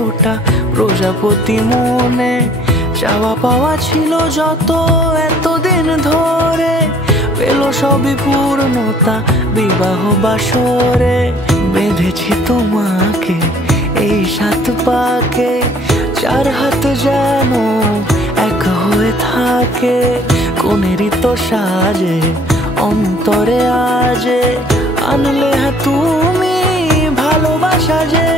ছোটা প্রজাপতি মনে। চাওয়া পাওয়া ছিল যত এতদিন ধরে, পেল সবই পূর্ণতা বিবাহ বাসরে। বেঁধেছি তোমাকে এই 7 পাকে, 4 হাত যেন এক হয়ে থাকে। কোনেরই তো সাজে অন্তরে আজে, আনলে তুমি ভালোবাসা যে।